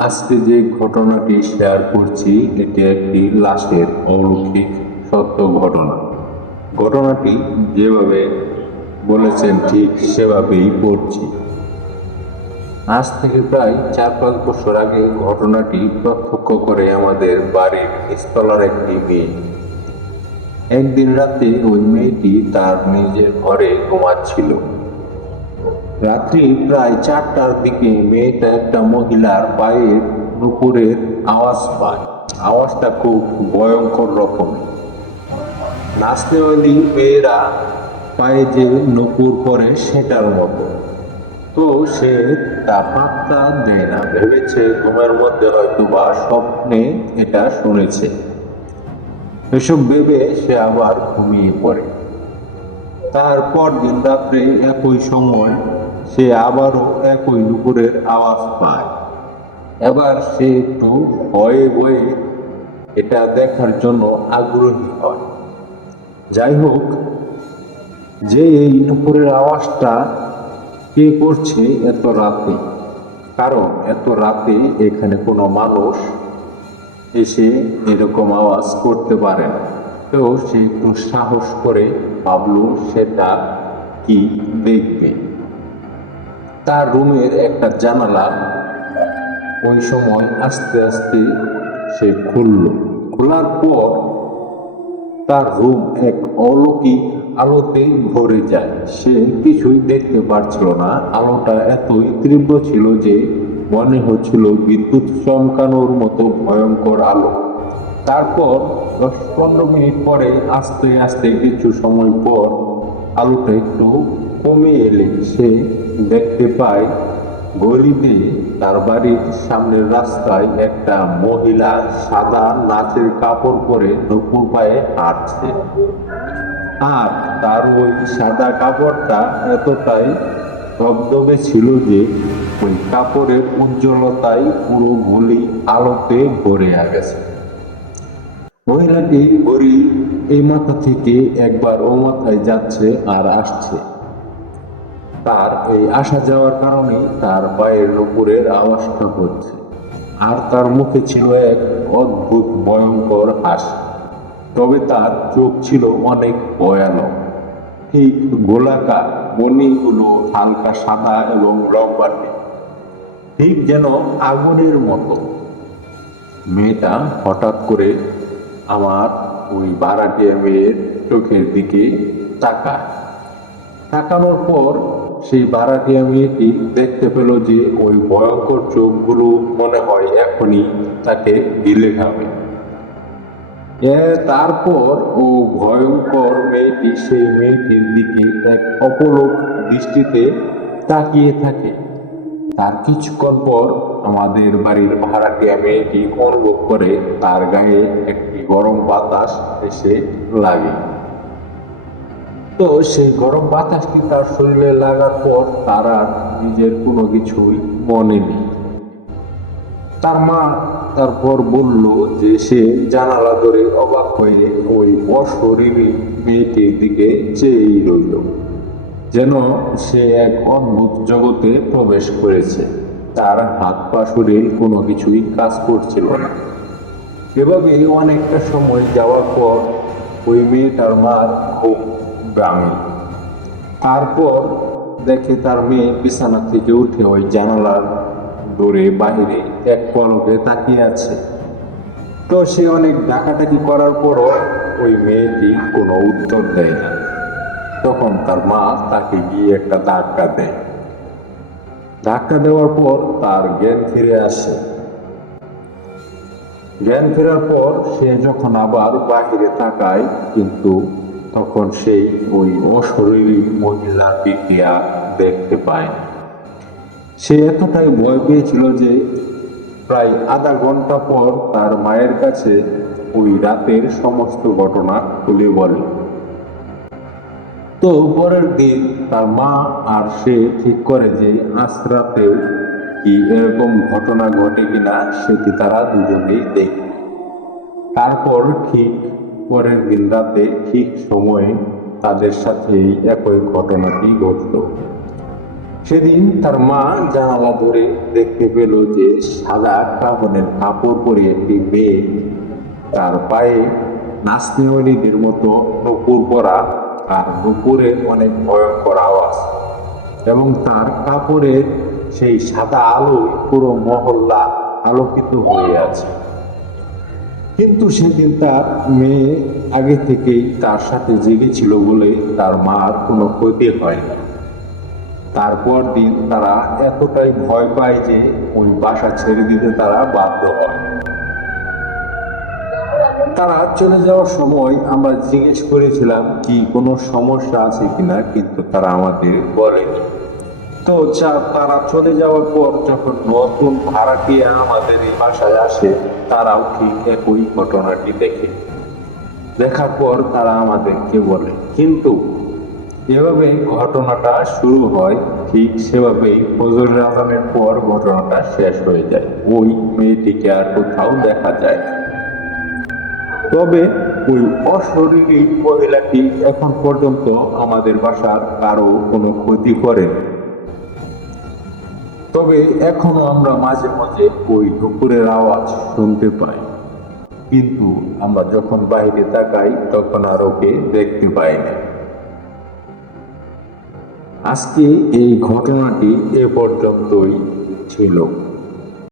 আজকে যে ঘটনাটি শেয়ার করছি, এটি একটি লাশের অলৌকিক সত্য ঘটনা। ঘটনাটি যেভাবে বলেছেন, ঠিক সেভাবেই পড়ছি। আজ থেকে প্রায় চার পাঁচ বছর আগে ঘটনাটি প্রত্যক্ষ করে আমাদের বাড়ির স্থলার একটি মেয়ে। একদিন রাতে ওই মেয়েটি তার নিজের ঘরে ঘুমাচ্ছিল। রাত্রি প্রায় চারটার দিকে মেয়েটা একটা মহিলার পায়ের নুপুরের আওয়াজ পায়। আওয়াজটা খুব ভয়ঙ্কর রকমের নাচতে হলে মেয়েরা পায়ে যে নুপুর পরে সেটার মতো। তো সে তা পাত্তা দেয় না। ভেবেছে ঘুমের মধ্যে হয়তো বা স্বপ্নে এটা শুনেছে। এসব ভেবে সে আবার ঘুমিয়ে পড়ে। তারপর দিন রাত্রে একই সময় সে আবারও একই নুপুরের আওয়াজ পায়। এবার সে একটু ভয়ে ভয়ে এটা দেখার জন্য আগ্রহী হয়। যাই হোক, যে এই নুপুরের আওয়াজটা কে করছে এত রাতে? কারণ এত রাতে এখানে কোনো মানুষ এসে এরকম আওয়াজ করতে পারে না। তো সে একটু সাহস করে ভাবলো সেটা কি দেখবে? তার রুমের একটা জানালা ওই সময় আস্তে আস্তে সে খুলল। খোলার পর তার রুম এক অলৌকিক আলোতে ভরে যায়। সে কিছুই দেখতে পারছিল না। আলোটা এতই তীব্র ছিল যে মনে হচ্ছিল বিদ্যুৎ চমকানোর মতো ভয়ঙ্কর আলো। তারপর দশ পনেরো মিনিট পরে আস্তে আস্তে কিছু সময় পর আলোটা একটু কমে এলে সে দেখতে পায় গলিতে তার বাড়ির সামনের রাস্তায় একটা মহিলা সাদা নাচের কাপড় পরে নুপুর পায়ে হাঁটছে। আর তার ওই সাদা কাপড়টা এতটাই দবদবে ছিল যে ওই কাপড়ের উজ্জ্বলতায় পুরো গলি আলোতে ভরে গেছে। মহিলাটি ঘড়ি এই মাথা থেকে একবার ও মাথায় যাচ্ছে আর আসছে। তার এই আসা যাওয়ার কারণে তার পায়ের নুপুরের আওয়াজটা হচ্ছে আর তার মুখে ছিল এক অদ্ভুত ভয়ঙ্কর হাসি। তবে তার চোখ ছিল অনেক ভয়ানক। ঠিক গোলাকার মণিগুলো হালকা সাদা এবং রংবাটে ঠিক যেন আগুনের মতো। মেয়েটা হঠাৎ করে আমার ওই ভাড়াটিয়া মেয়ের চোখের দিকে তাকায়। তাকানোর পর সেই ভাড়াটিয়া মেয়েটি দেখতে পেল যে ওই ভয়ঙ্কর চোখগুলো মনে হয় এখনই তাকে গিলে খাবে। তারপর ও ভয়ঙ্কর মেয়েটি, সেই মেয়েটির দিকে এক অপলোক দৃষ্টিতে তাকিয়ে থাকে। তার কিছুক্ষণ পর আমাদের বাড়ির ভাড়াটিয়া মেয়েটি অনুভব করে তার গায়ে একটি গরম বাতাস এসে লাগে। তো সেই গরম বাতাসটি তার শরীরে লাগার পর তার আর নিজের কোনো কিছুই মনে নেই। তার মা তারপর বলল যে সে জানালা ধরে অবাক হয়ে ওই অশরীরী মেয়েটির দিকে চেয়েই রইল, যেন সে এক অদ্ভুত জগতে প্রবেশ করেছে। তার হাত পা শরীর কোনো কিছুই কাজ করছিল না। এভাবে অনেকটা সময় যাওয়ার পর ওই মেয়েটার মার খুব গ্রামে। তারপর দেখে তার মেয়ে বিছানা থেকে উঠে ওই জানালার দূরে বাইরে এক পলকে তাকিয়ে আছে। তো সে অনেক ডাকাডাকি করার পরও ওই মেয়েটি কোনো উত্তর দেয় না। তখন তার মা তাকে গিয়ে একটা ধাক্কা দেয়। ধাক্কা দেওয়ার পর তার জ্ঞান ফিরে আসে। জ্ঞান ফেরার পর সে যখন আবার বাহিরে তাকায়, কিন্তু তখন সেই ওই অশরীরী মহিলার আর দেখতে পায় সে এতটাই ভয় পেয়েছিল যে প্রায় আধা ঘণ্টা পর তার মায়ের কাছে ওই রাতের সমস্ত ঘটনা খুলে বলে তো পরের দিন তার মা আর সে ঠিক করে যে আজ রাতেও কি এরকম ঘটনা ঘটে কিনা সেটি তারা দুজনেই দেখে। তারপর ঠিক পরের দিন রাতে ঠিক সময়ে তাদের সাথে একই ঘটনাটি ঘটল। সেদিন তার মা জানালা ধরে দেখতে পেল যে সাদা কাপড়ের কাপড় পরে একটি মেয়ে, তার পায়ে নাচনিওয়ালিদের মতো নুপুর পরা আর নুপুরে অনেক ভয়ঙ্কর আওয়াজ এবং তার কাপড়ের সেই সাদা আলো পুরো মহল্লা আলোকিত হয়ে আছে। কিন্তু সেদিন তার মেয়ে আগে থেকেই তার সাথে জেগেছিল বলে তার মার কোনো ক্ষতি হয়নি তারপর দিন তারা এতটাই ভয় পায় যে ওই বাসা ছেড়ে দিতে তারা বাধ্য হয়। তারা চলে যাওয়ার সময় আমরা জিজ্ঞেস করেছিলাম, কি কোনো সমস্যা আছে কিনা? কিন্তু তারা আমাদের বলেনি। তো তারা চলে যাওয়ার পর যখন নতুন ভাড়াটিয়া আমাদের এই বাসায় আসে, তারাও ঠিক একই ঘটনাটি দেখে। দেখার পর তারা আমাদেরকে বলে, কিন্তু এভাবে ঘটনাটা শুরু হয়, ঠিক সেভাবেই ফজর আজানের পর ঘটনাটা শেষ হয়ে যায়। ওই মেয়েটিকে আর কোথাও দেখা যায়। তবে ওই অশরীরী মহিলাটি এখন পর্যন্ত আমাদের বাসার কারও কোনো ক্ষতি করেনি। তবে এখনও আমরা মাঝে মাঝে ওই দুপুরের আওয়াজ শুনতে পাই। কিন্তু আমরা যখন বাইরে তাকাই, তখন আর ওকে দেখতে পাই না। আজকে এই ঘটনাটি এ পর্যন্তই ছিল।